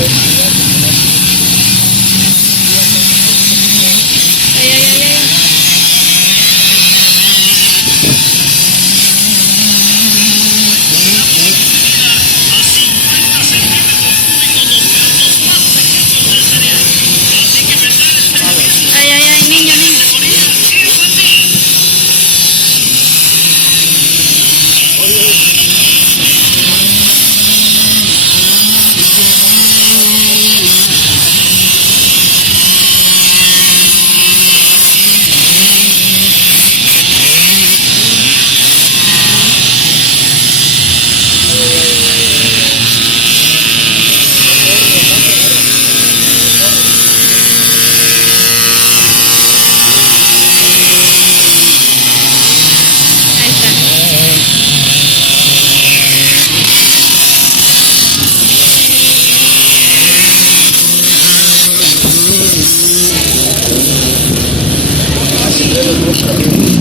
Ay, ay, ay, ay. Ay, ay, ay, niño, niño. Ahí está. Así debe ser.